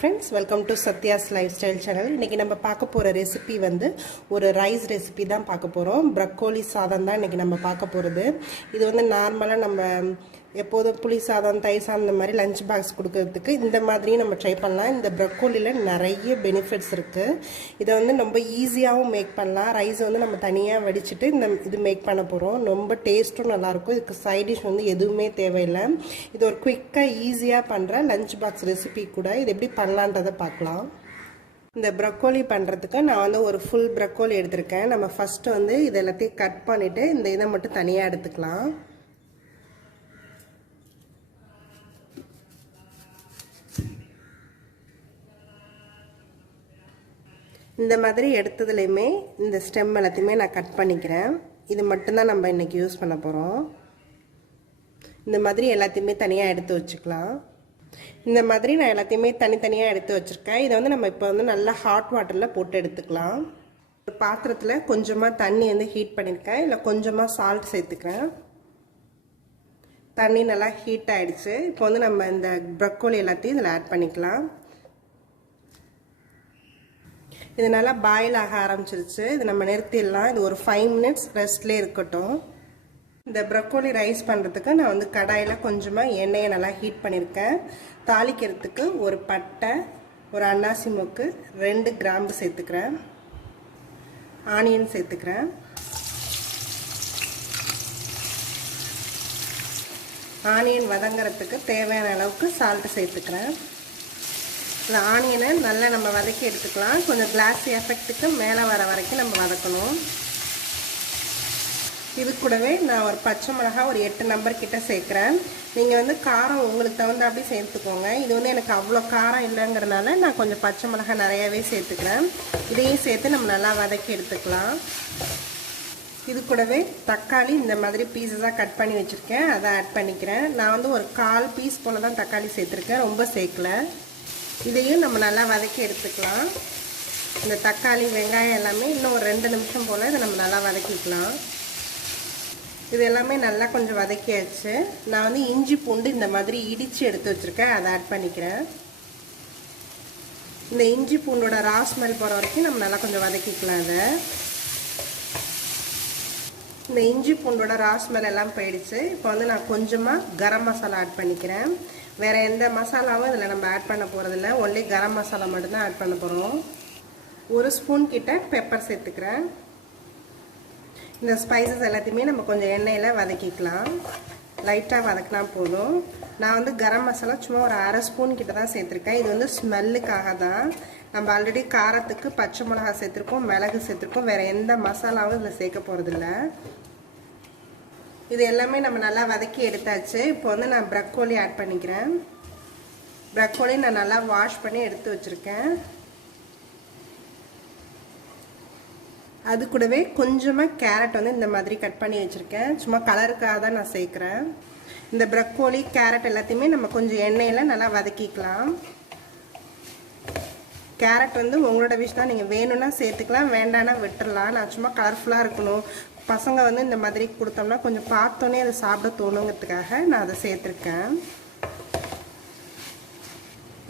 friends, welcome to Satya's Lifestyle channel. இன்னைக்கு நம்ம பார்க்க போற ரெசிபி வந்து ஒரு ரைஸ் ரெசிபி தான் பார்க்க போறோம். ப்ரோக்கோலி சாதம் தான் இன்னைக்கு நம்ம பார்க்க போறது. இது வந்து நார்மலா நம்ம எப்போதும் புளி சாதம், தயிர் சாதம் இந்த மாதிரி லஞ்ச் பாக்ஸ் கொடுக்கறதுக்கு இந்த மாதிரி நம்ம ட்ரை பண்ணலாம். இந்த ப்ரோக்கோலில நிறைய பெனிஃபிட்ஸ் இருக்கு. இதை வந்து ரொம்ப ஈஸியாகவும் மேக் பண்ணலாம். ரைஸ் வந்து நம்ம தனியாக வடிச்சிட்டு இது மேக் பண்ண போகிறோம். ரொம்ப டேஸ்ட்டும் நல்லாயிருக்கும். இதுக்கு சைட் டிஷ் வந்து எதுவுமே தேவையில்லை. இது ஒரு குயிக்காக ஈஸியாக பண்ணுற லஞ்ச் பாக்ஸ் ரெசிபி கூட. இது எப்படி பண்ணலான்றதை பார்க்கலாம். இந்த ப்ரோக்கோலி பண்ணுறதுக்கு நான் வந்து ஒரு ஃபுல் ப்ரோக்கோலி எடுத்திருக்கேன். நம்ம ஃபஸ்ட்டு வந்து இது எல்லாத்தையும் கட் பண்ணிவிட்டு இந்த இதை மட்டும் தனியாக எடுத்துக்கலாம். இந்த மாதிரி எடுத்ததுலையுமே இந்த ஸ்டெம் எல்லாத்தையுமே நான் கட் பண்ணிக்கிறேன். இது மட்டும்தான் நம்ம இன்றைக்கி யூஸ் பண்ண போகிறோம். இந்த மாதிரி எல்லாத்தையுமே தனியாக எடுத்து வச்சுக்கலாம். இந்த மாதிரி நான் எல்லாத்தையுமே தனித்தனியாக எடுத்து வச்சுருக்கேன். இதை வந்து நம்ம இப்போ வந்து நல்லா ஹாட் வாட்டரில் போட்டு எடுத்துக்கலாம். ஒரு பாத்திரத்தில் கொஞ்சமாக தண்ணி வந்து ஹீட் பண்ணியிருக்கேன். இல்லை கொஞ்சமாக சால்ட் சேர்த்துக்கிறேன். தண்ணி நல்லா ஹீட் ஆகிடுச்சு. இப்போ வந்து நம்ம இந்த ப்ரோக்கோலி எல்லாத்தையும் இதில் ஆட் பண்ணிக்கலாம். இது நல்லா பாயில் ஆக ஆரம்பிச்சிருச்சு. இது நம்ம நிறுத்திடலாம். இது ஒரு 5 minutes ரெஸ்ட்லேயே இருக்கட்டும். இந்த ப்ரோக்கோலி ரைஸ் பண்ணுறதுக்கு நான் வந்து கடாயில் கொஞ்சமாக எண்ணெயை நல்லா ஹீட் பண்ணியிருக்கேன். தாளிக்கிறதுக்கு ஒரு பட்டை, ஒரு அன்னாசி மொக்கு, 2 கிராம்பு சேர்த்துக்கிறேன். ஆனியன் சேர்த்துக்கிறேன். ஆனியன் வதங்கிறதுக்கு தேவையான அளவுக்கு சால்ட்டு சேர்த்துக்கிறேன். இந்த ஆனியனை நல்லா நம்ம வதக்கி எடுத்துக்கலாம். கொஞ்சம் கிளாஸி எஃபெக்ட்டுக்கு மேலே வர வரைக்கும் நம்ம வதக்கணும். இது கூடவே நான் ஒரு பச்சை மிளகாய் ஒரு 8 நம்பர் கிட்ட சேர்க்குறேன். நீங்கள் வந்து காரம் உங்களுக்கு தகுந்த அப்படி சேர்த்துக்கோங்க. இது வந்து எனக்கு அவ்வளோ காரம் இல்லைங்கிறனால நான் கொஞ்சம் பச்சை மிளகாய் நிறையாவே சேர்த்துக்கிறேன். இதையும் சேர்த்து நம்ம நல்லா வதக்கி எடுத்துக்கலாம். இது கூடவே தக்காளி இந்த மாதிரி பீஸஸாக கட் பண்ணி வச்சுருக்கேன். அதை ஆட் பண்ணிக்கிறேன். நான் வந்து ஒரு 1/4 பீஸ் போல் தான் தக்காளி சேர்த்துருக்கேன். ரொம்ப சேர்க்கல. இதையும் நம்ம நல்லா வதக்கி எடுத்துக்கலாம். இந்த தக்காளி, வெங்காயம் எல்லாமே இன்னும் ஒரு 2 நிமிஷம் போல் இதை நம்ம நல்லா வதக்கிக்கலாம். இது எல்லாமே நல்லா கொஞ்சம் வதக்கியாச்சு. நான் வந்து இஞ்சி பூண்டு இந்த மாதிரி இடித்து எடுத்து வச்சுருக்கேன். அதை ஆட் பண்ணிக்கிறேன். இந்த இஞ்சி பூண்டோட ரா ஸ்மெல் போகிற வரைக்கும் நம்ம நல்லா கொஞ்சம் வதக்கிக்கலாம். அதை இந்த இஞ்சி பூண்டோட ரா ஸ்மெல் எல்லாம் போயிடுச்சு. இப்போ வந்து நான் கொஞ்சமாக கரம் மசாலா ஆட் பண்ணிக்கிறேன். வேறு எந்த மசாலாவும் இதில் நம்ம ஆட் பண்ண போகிறதில்ல. ஒன்லி கரம் மசாலா மட்டும்தான் ஆட் பண்ண போகிறோம். 1 ஸ்பூன் கிட்ட பெப்பர் சேர்த்துக்கிறேன். இந்த ஸ்பைசஸ் எல்லாத்தையுமே நம்ம கொஞ்சம் எண்ணெயில் வதக்கிக்கலாம். லைட்டாக வதக்கினா போதும். நான் வந்து கரம் மசாலா சும்மா ஒரு 1/2 ஸ்பூன் கிட்ட தான் சேர்த்துருக்கேன். இது வந்து ஸ்மெல்லுக்காக தான். நம்ம ஆல்ரெடி காரத்துக்கு பச்சை மிளகா சேர்த்துருக்கோம், மிளகு சேர்த்துருக்கோம். வேறு எந்த மசாலாவும் இதில் சேர்க்க போகிறதில்ல. இது எல்லாமே நம்ம நல்லா வதக்கி எடுத்தாச்சு. இப்போ வந்து நான் ப்ரோக்கோலி ஆட் பண்ணிக்கிறேன். ப்ரோக்கோலி நான் நல்லா வாஷ் பண்ணி எடுத்து வச்சுருக்கேன். அது கூடவே கொஞ்சமாக கேரட் வந்து இந்த மாதிரி கட் பண்ணி வச்சுருக்கேன். சும்மா கலருக்காக தான் நான் சேர்க்குறேன். இந்த ப்ரோக்கோலி, கேரட் எல்லாத்தையுமே நம்ம கொஞ்சம் எண்ணெயில் நல்லா வதக்கிக்கலாம். கேரட் வந்து உங்களோட விஷ் தான். நீங்கள் வேணும்னா சேர்த்துக்கலாம், வேண்டான்னா விட்டுடலாம். நான் சும்மா கலர்ஃபுல்லாக இருக்கணும், பசங்க வந்து இந்த மாதிரி கொடுத்தோம்னா கொஞ்சம் பார்த்தோன்னே அதை சாப்பிட தோணுங்கிறதுக்காக நான் அதை சேர்த்துருக்கேன்.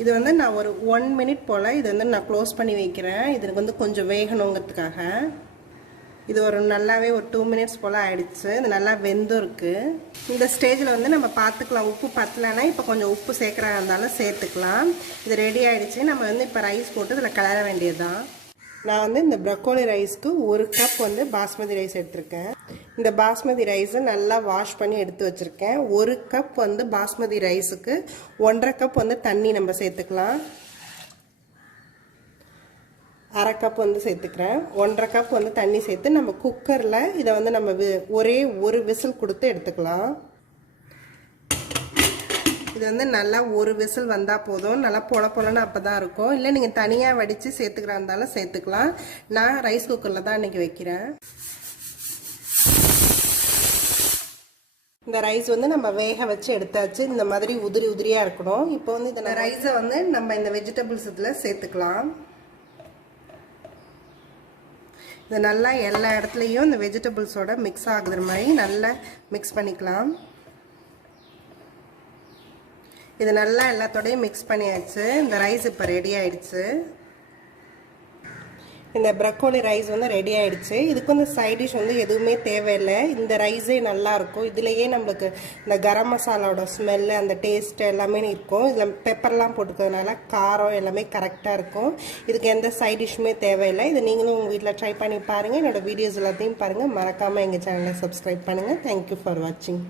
இது வந்து நான் ஒரு 1 minute போல் இது வந்து நான் க்ளோஸ் பண்ணி வைக்கிறேன். இதுக்கு வந்து கொஞ்சம் வேகணுங்கிறதுக்காக. இது ஒரு நல்லாவே ஒரு 2 minutes போல் ஆயிடுச்சு. இது நல்லா வெந்தும் இருக்குது. இந்த ஸ்டேஜில் வந்து நம்ம பார்த்துக்கலாம். உப்பு பத்தலைன்னா இப்போ கொஞ்சம் உப்பு சேர்க்குறா இருந்தாலும் சேர்த்துக்கலாம். இது ரெடி ஆகிடுச்சு. நம்ம வந்து இப்போ ரைஸ் போட்டு இதில் கிளற வேண்டியது தான். நான் வந்து இந்த ப்ரோக்கோலி ரைஸ்க்கு 1 கப் வந்து பாஸ்மதி ரைஸ் எடுத்திருக்கேன். இந்த பாஸ்மதி ரைஸை நல்லா வாஷ் பண்ணி எடுத்து வச்சுருக்கேன். 1 கப் வந்து பாஸ்மதி ரைஸுக்கு 1/2 கப் வந்து தண்ணி நம்ம சேர்த்துக்கலாம். 1/2 கப் வந்து சேர்த்துக்கிறேன். 1/2 கப் வந்து தண்ணி சேர்த்து நம்ம குக்கரில் இதை வந்து நம்ம ஒரே ஒரு விசில் கொடுத்து எடுத்துக்கலாம். இது வந்து நல்லா ஒரு விசில் வந்தால் போதும். நல்லா பொலன்னு அப்போ தான் இருக்கும். இல்லை நீங்கள் தனியாக வடித்து சேர்த்துக்கிறா இருந்தாலும் சேர்த்துக்கலாம். நான் ரைஸ் குக்கரில் தான் இன்றைக்கி வைக்கிறேன். இந்த ரைஸ் வந்து நம்ம வேக வச்சு எடுத்தாச்சு. இந்த மாதிரி உதிரி உதிரியாக இருக்கணும். இப்போ வந்து இந்த ரைஸை வந்து நம்ம இந்த வெஜிடபிள்ஸ் இதில் சேர்த்துக்கலாம். இது நல்லா எல்லா இடத்துலையும் இந்த வெஜிடபிள்ஸோட மிக்ஸ் ஆகுற மாதிரி நல்லா மிக்ஸ் பண்ணிக்கலாம். இது நல்லா எல்லாத்தோடையும் மிக்ஸ் பண்ணியாச்சு. இந்த ரைஸ் இப்போ ரெடி ஆயிடுச்சு. இந்த ப்ரக்கோலி ரைஸ் வந்து ரெடி ஆயிடுச்சு. இதுக்கு வந்து சைட் டிஷ் வந்து எதுவுமே தேவையில்லை. இந்த ரைஸே நல்லாயிருக்கும். இதுலேயே நம்மளுக்கு இந்த கரம் மசாலாவோட ஸ்மெல்லு அந்த டேஸ்ட் எல்லாமே இருக்கும். இதில் பெப்பர்லாம் போட்டுக்கிறதுனால காரம் எல்லாமே கரெக்டாக இருக்கும். இதுக்கு எந்த சைட் டிஷ்ஷுமே தேவையில்லை. இது நீங்களும் உங்கள் வீட்டில் ட்ரை பண்ணி பாருங்கள். என்னோடய வீடியோஸ் எல்லாத்தையும் பாருங்கள். மறக்காமல் எங்கள் சேனலை சப்ஸ்கிரைப் பண்ணுங்கள். தேங்க்யூ ஃபார் வாட்சிங்.